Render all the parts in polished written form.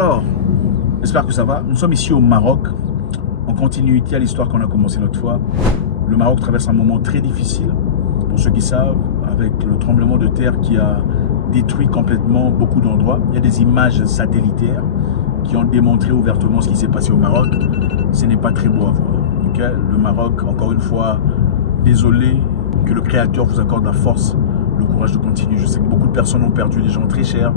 Alors, j'espère que ça va. Nous sommes ici au Maroc, en continuité à l'histoire qu'on a commencé l'autre fois. Le Maroc traverse un moment très difficile, pour ceux qui savent, avec le tremblement de terre qui a détruit complètement beaucoup d'endroits. Il y a des images satellitaires qui ont démontré ouvertement ce qui s'est passé au Maroc. Ce n'est pas très beau à voir. Okay? Le Maroc, encore une fois, désolé, que le Créateur vous accorde la force, le courage de continuer. Je sais que beaucoup de personnes ont perdu des gens très chers,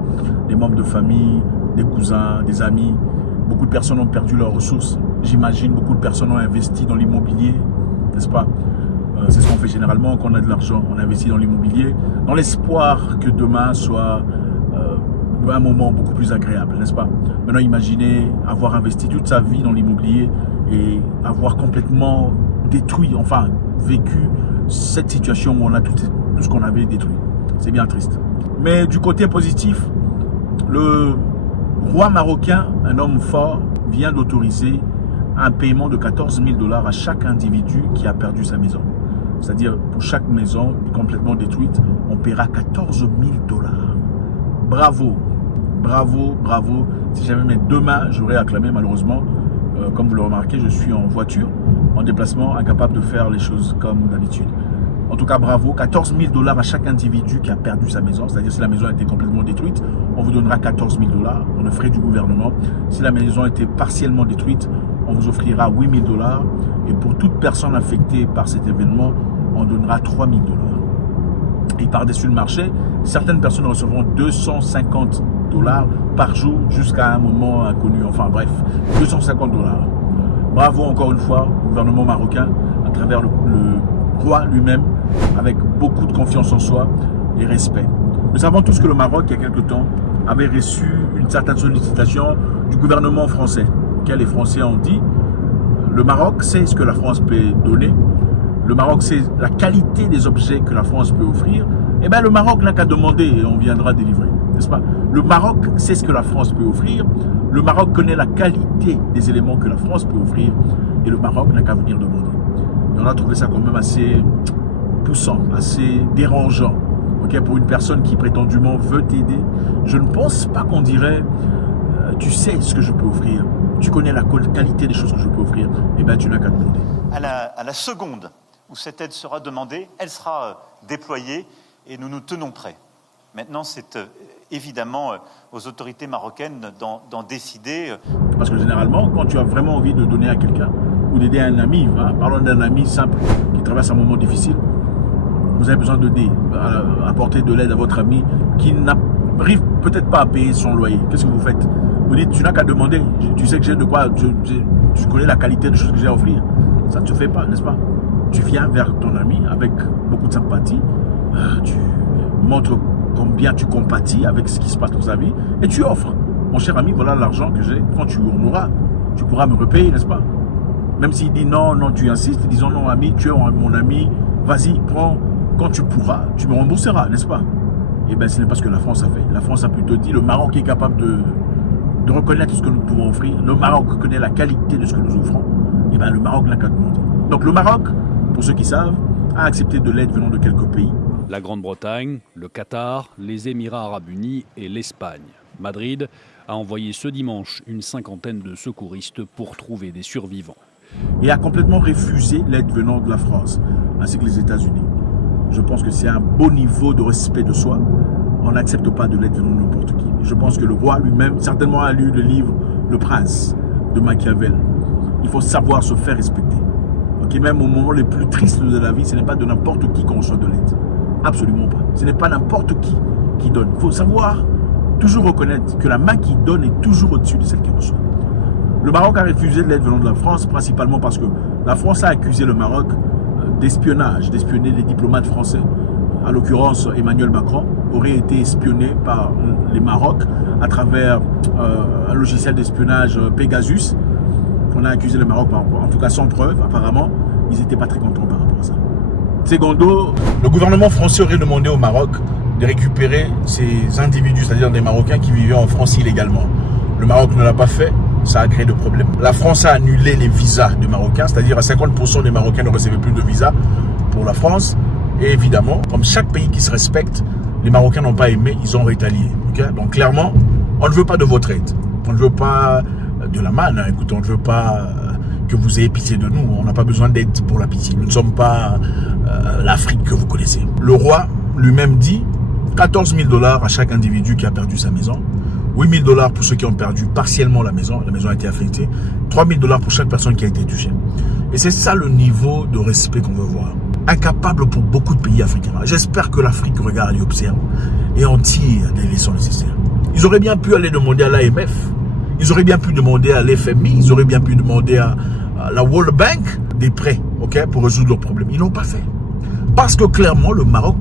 des membres de famille, des cousins, des amis. Beaucoup de personnes ont perdu leurs ressources. J'imagine beaucoup de personnes ont investi dans l'immobilier, n'est-ce pas? C'est ce qu'on fait généralement quand on a de l'argent. On investit dans l'immobilier, dans l'espoir que demain soit un moment beaucoup plus agréable, n'est-ce pas? Maintenant, imaginez avoir investi toute sa vie dans l'immobilier et avoir complètement détruit, enfin vécu cette situation où on a tout ce qu'on avait détruit. C'est bien triste. Mais du côté positif, le roi marocain, un homme fort, vient d'autoriser un paiement de 14 000 $ à chaque individu qui a perdu sa maison. C'est-à-dire, pour chaque maison complètement détruite, on paiera 14 000 $. Bravo, bravo, bravo. Si jamais mais demain, j'aurais acclamé, malheureusement, comme vous le remarquez, je suis en voiture, en déplacement, incapable de faire les choses comme d'habitude. En tout cas, bravo. 14 000 $ à chaque individu qui a perdu sa maison. C'est-à-dire, si la maison a été complètement détruite, on vous donnera 14 000 $. On le ferait du gouvernement. Si la maison a été partiellement détruite, on vous offrira 8 000 $. Et pour toute personne affectée par cet événement, on donnera 3 000 $. Et par-dessus le marché, certaines personnes recevront 250 $ par jour jusqu'à un moment inconnu. Enfin bref, 250 $. Bravo encore une fois au gouvernement marocain à travers le roi lui-même, avec beaucoup de confiance en soi et respect. Nous savons tous que le Maroc, il y a quelque temps, avait reçu une certaine sollicitation du gouvernement français, auquel les Français ont dit: le Maroc sait ce que la France peut donner, le Maroc sait la qualité des objets que la France peut offrir. Eh bien, le Maroc n'a qu'à demander et on viendra délivrer, n'est-ce pas? Le Maroc sait ce que la France peut offrir, le Maroc connaît la qualité des éléments que la France peut offrir et le Maroc n'a qu'à venir demander. Et on a trouvé ça quand même assez poussant, assez dérangeant, okay, pour une personne qui prétendument veut t'aider. Je ne pense pas qu'on dirait tu sais ce que je peux offrir, tu connais la qualité des choses que je peux offrir, et bien tu n'as qu'à demander. À la seconde où cette aide sera demandée, elle sera déployée et nous nous tenons prêts. Maintenant, c'est évidemment aux autorités marocaines d'en décider. Parce que généralement, quand tu as vraiment envie de donner à quelqu'un ou d'aider un ami, hein, parlons d'un ami simple qui traverse un moment difficile, vous avez besoin d'aider, apporter de l'aide à votre ami qui n'arrive peut-être pas à payer son loyer. Qu'est-ce que vous faites? Vous dites, tu n'as qu'à demander, tu sais que j'ai de quoi, tu connais la qualité des choses que j'ai à offrir. Ça ne se fait pas, n'est-ce pas? Tu viens vers ton ami avec beaucoup de sympathie, tu montres combien tu compatis avec ce qui se passe dans sa vie et tu offres. Mon cher ami, voilà l'argent que j'ai. Quand tu en auras, tu pourras me repayer, n'est-ce pas? Même s'il dit non, non, tu insistes, disons non, ami, tu es mon ami, vas-y, prends. Quand tu pourras, tu me rembourseras, n'est-ce pas? Eh bien, ce n'est pas ce que la France a fait. La France a plutôt dit, le Maroc est capable de reconnaître ce que nous pouvons offrir. Le Maroc connaît la qualité de ce que nous offrons. Eh bien, le Maroc n'a qu'à demander. Donc, le Maroc, pour ceux qui savent, a accepté de l'aide venant de quelques pays. La Grande-Bretagne, le Qatar, les Émirats arabes unis et l'Espagne. Madrid a envoyé ce dimanche une cinquantaine de secouristes pour trouver des survivants. Et a complètement refusé l'aide venant de la France, ainsi que les États-Unis. Je pense que c'est un beau niveau de respect de soi. On n'accepte pas de l'aide venant de n'importe qui. Je pense que le roi lui-même, certainement a lu le livre Le Prince de Machiavel. Il faut savoir se faire respecter. Okay, même au moment les plus tristes de la vie, ce n'est pas de n'importe qui qu'on reçoit de l'aide. Absolument pas. Ce n'est pas n'importe qui donne. Il faut savoir toujours reconnaître que la main qui donne est toujours au-dessus de celle qui reçoit. Le Maroc a refusé de l'aide venant de la France, principalement parce que la France a accusé le Maroc d'espionnage, d'espionner les diplomates français. À l'occurrence, Emmanuel Macron aurait été espionné par les Maroc à travers un logiciel d'espionnage Pegasus. On a accusé le Maroc, en tout cas sans preuve, apparemment. Ils n'étaient pas très contents par rapport à ça. Secondo, le gouvernement français aurait demandé au Maroc de récupérer ces individus, c'est-à-dire des Marocains qui vivaient en France illégalement. Le Maroc ne l'a pas fait, ça a créé des problèmes. La France a annulé les visas des Marocains, c'est-à-dire à 50% des Marocains ne recevaient plus de visas pour la France. Et évidemment, comme chaque pays qui se respecte, les Marocains n'ont pas aimé, ils ont rétalié. Okay? Donc clairement, on ne veut pas de votre aide. On ne veut pas de la manne. Écoute, on ne veut pas que vous ayez pitié de nous. On n'a pas besoin d'aide pour la pitié. Nous ne sommes pas l'Afrique que vous connaissez. Le roi lui-même dit 14 000 $ à chaque individu qui a perdu sa maison. 8 000 $ pour ceux qui ont perdu partiellement la maison a été affectée. 3 000 $ pour chaque personne qui a été touchée. Et c'est ça le niveau de respect qu'on veut voir. Incapable pour beaucoup de pays africains. J'espère que l'Afrique regarde et observe et en tire des leçons nécessaires. Ils auraient bien pu aller demander à l'AMF, ils auraient bien pu demander à l'FMI, ils auraient bien pu demander à la World Bank des prêts, ok, pour résoudre leurs problèmes. Ils n'ont pas fait. Parce que clairement, le Maroc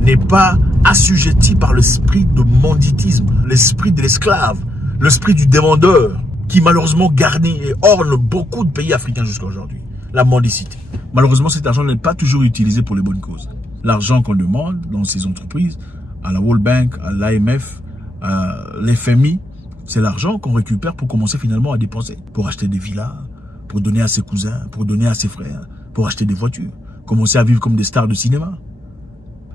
n'est pas assujetti par l'esprit de banditisme, l'esprit de l'esclave, l'esprit du dévendeur, qui malheureusement garnit et orne beaucoup de pays africains jusqu'à aujourd'hui. La mendicité. Malheureusement, cet argent n'est pas toujours utilisé pour les bonnes causes. L'argent qu'on demande dans ces entreprises, à la World Bank, à l'AMF, à l'FMI, c'est l'argent qu'on récupère pour commencer finalement à dépenser. Pour acheter des villas, pour donner à ses cousins, pour donner à ses frères, pour acheter des voitures. Commencer à vivre comme des stars de cinéma.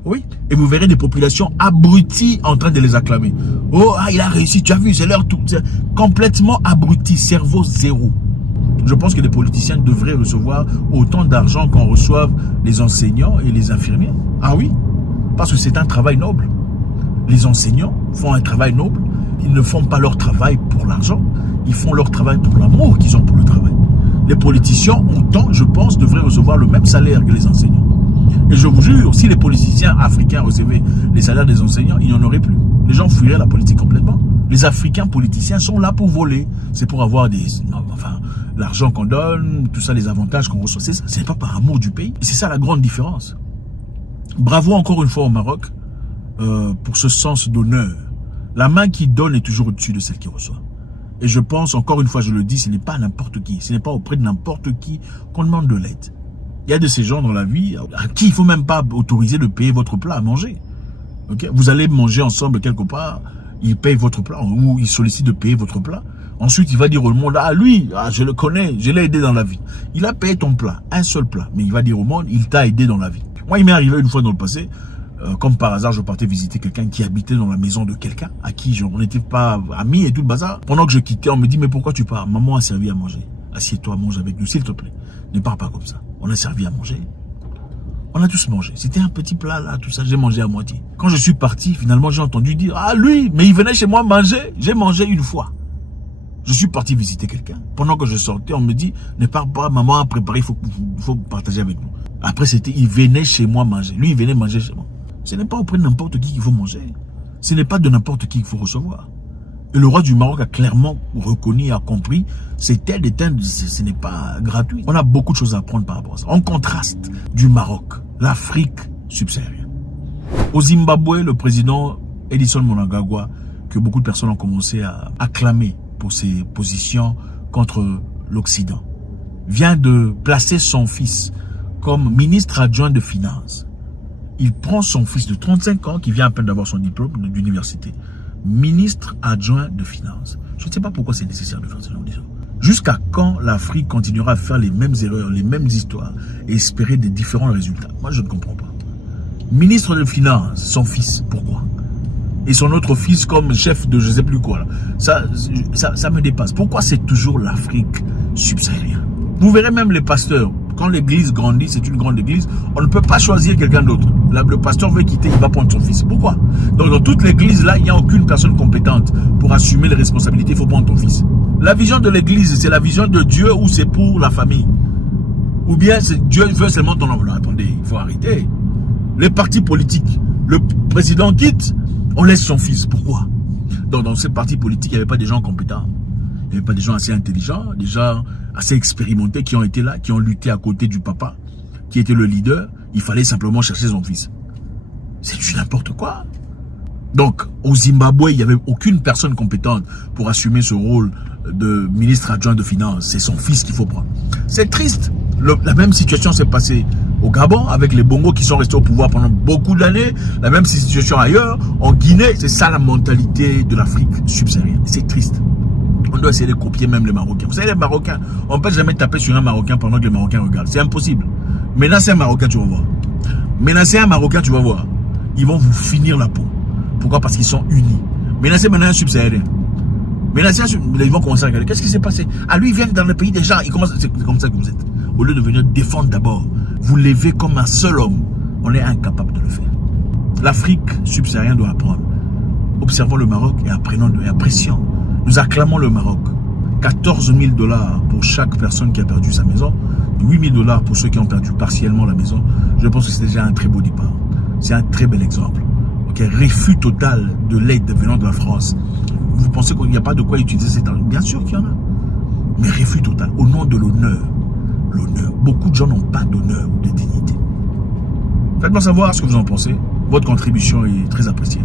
Oui, et vous verrez des populations abruties en train de les acclamer. Oh, il a réussi, tu as vu, c'est leur tout. Complètement abruti, cerveau zéro. Je pense que les politiciens devraient recevoir autant d'argent qu'en reçoivent les enseignants et les infirmiers. Ah oui, parce que c'est un travail noble. Les enseignants font un travail noble. Ils ne font pas leur travail pour l'argent. Ils font leur travail pour l'amour qu'ils ont pour le travail. Les politiciens, autant, je pense, devraient recevoir le même salaire que les enseignants. Et je vous jure, si les politiciens africains recevaient les salaires des enseignants, il n'y en aurait plus. Les gens fuiraient la politique complètement. Les Africains politiciens sont là pour voler. C'est pour avoir l'argent qu'on donne, tout ça, les avantages qu'on reçoit. C'est ça. C'est pas par amour du pays. C'est ça la grande différence. Bravo encore une fois au Maroc pour ce sens d'honneur. La main qui donne est toujours au-dessus de celle qui reçoit. Et je pense, encore une fois, je le dis, ce n'est pas n'importe qui. Ce n'est pas auprès de n'importe qui qu'on demande de l'aide. Il y a de ces gens dans la vie à qui il ne faut même pas autoriser de payer votre plat à manger. Okay? Vous allez manger ensemble quelque part, il paye votre plat ou il sollicite de payer votre plat. Ensuite, il va dire au monde, ah lui, je le connais, je l'ai aidé dans la vie. Il a payé ton plat, un seul plat, mais il va dire au monde, il t'a aidé dans la vie. Moi, il m'est arrivé une fois dans le passé, comme par hasard, je partais visiter quelqu'un qui habitait dans la maison de quelqu'un, à qui on n'était pas amis et tout le bazar. Pendant que je quittais, on me dit, mais pourquoi tu pars? Maman a servi à manger. Assieds-toi, mange avec nous, s'il te plaît. Ne pars pas comme ça. On a servi à manger. On a tous mangé. C'était un petit plat là, tout ça, j'ai mangé à moitié. Quand je suis parti, finalement, j'ai entendu dire, ah lui, mais il venait chez moi manger. J'ai mangé une fois. Je suis parti visiter quelqu'un. Pendant que je sortais, on me dit, ne pars pas, maman a préparé, il faut partager avec nous. Après, c'était, il venait chez moi manger. Lui, il venait manger chez moi. Ce n'est pas auprès de n'importe qui qu'il faut manger. Ce n'est pas de n'importe qui qu'il faut recevoir. Et le roi du Maroc a clairement reconnu et a compris, cette aide, ce n'est pas gratuit. On a beaucoup de choses à apprendre par rapport à ça. En contraste du Maroc, l'Afrique subsaharienne. Au Zimbabwe, le président Edison Mnangagwa, que beaucoup de personnes ont commencé à acclamer pour ses positions contre l'Occident, vient de placer son fils comme ministre adjoint de finances. Il prend son fils de 35 ans, qui vient à peine d'avoir son diplôme d'université, ministre adjoint de finances. Je ne sais pas pourquoi c'est nécessaire de faire ce genre de choses. Jusqu'à quand l'Afrique continuera à faire les mêmes erreurs, les mêmes histoires et espérer des différents résultats? Moi, je ne comprends pas. Ministre de finances, son fils, pourquoi? Et son autre fils comme chef de je ne sais plus quoi. Ça me dépasse. Pourquoi c'est toujours l'Afrique subsaharienne? Vous verrez même les pasteurs. Quand l'église grandit, c'est une grande église, on ne peut pas choisir quelqu'un d'autre. Le pasteur veut quitter, il va prendre son fils. Pourquoi? Donc dans toute l'église, là, il n'y a aucune personne compétente pour assumer les responsabilités, il faut prendre ton fils. La vision de l'église, c'est la vision de Dieu ou c'est pour la famille? Ou bien Dieu veut seulement ton enveloppe? Attendez, il faut arrêter. Les partis politiques, le président quitte, on laisse son fils. Pourquoi? Donc dans ces partis politiques, il n'y avait pas des gens compétents. Il n'y avait pas des gens assez intelligents, des gens assez expérimentés qui ont été là, qui ont lutté à côté du papa, qui était le leader. Il fallait simplement chercher son fils. C'est du n'importe quoi. Donc, au Zimbabwe, il n'y avait aucune personne compétente pour assumer ce rôle de ministre adjoint de finances. C'est son fils qu'il faut prendre. C'est triste. La même situation s'est passée au Gabon avec les Bongos qui sont restés au pouvoir pendant beaucoup d'années. La même situation ailleurs, en Guinée. C'est ça la mentalité de l'Afrique subsaharienne. C'est triste. On doit essayer de copier même les Marocains. Vous savez, les Marocains, on ne peut jamais taper sur un Marocain pendant que les Marocains regardent. C'est impossible. Menacer un Marocain, tu vas voir. Menacer un Marocain, tu vas voir. Ils vont vous finir la peau. Pourquoi? Parce qu'ils sont unis. Menacer maintenant un subsaharien. Mais là, ils vont commencer à regarder. Qu'est-ce qui s'est passé? Ah, lui, il vient dans le pays des gens. C'est comme ça que vous êtes. Au lieu de venir défendre d'abord, vous levez comme un seul homme. On est incapable de le faire. L'Afrique subsaharienne doit apprendre. Observons le Maroc et apprécions. Nous acclamons le Maroc. 14 000 $ pour chaque personne qui a perdu sa maison. 8 000 $ pour ceux qui ont perdu partiellement la maison. Je pense que c'est déjà un très beau départ. C'est un très bel exemple. Okay. Refus total de l'aide venant de la France. Vous pensez qu'il n'y a pas de quoi utiliser cet argent? Bien sûr qu'il y en a. Mais refus total. Au nom de l'honneur. L'honneur. Beaucoup de gens n'ont pas d'honneur ou de dignité. Faites-moi savoir ce que vous en pensez. Votre contribution est très appréciée.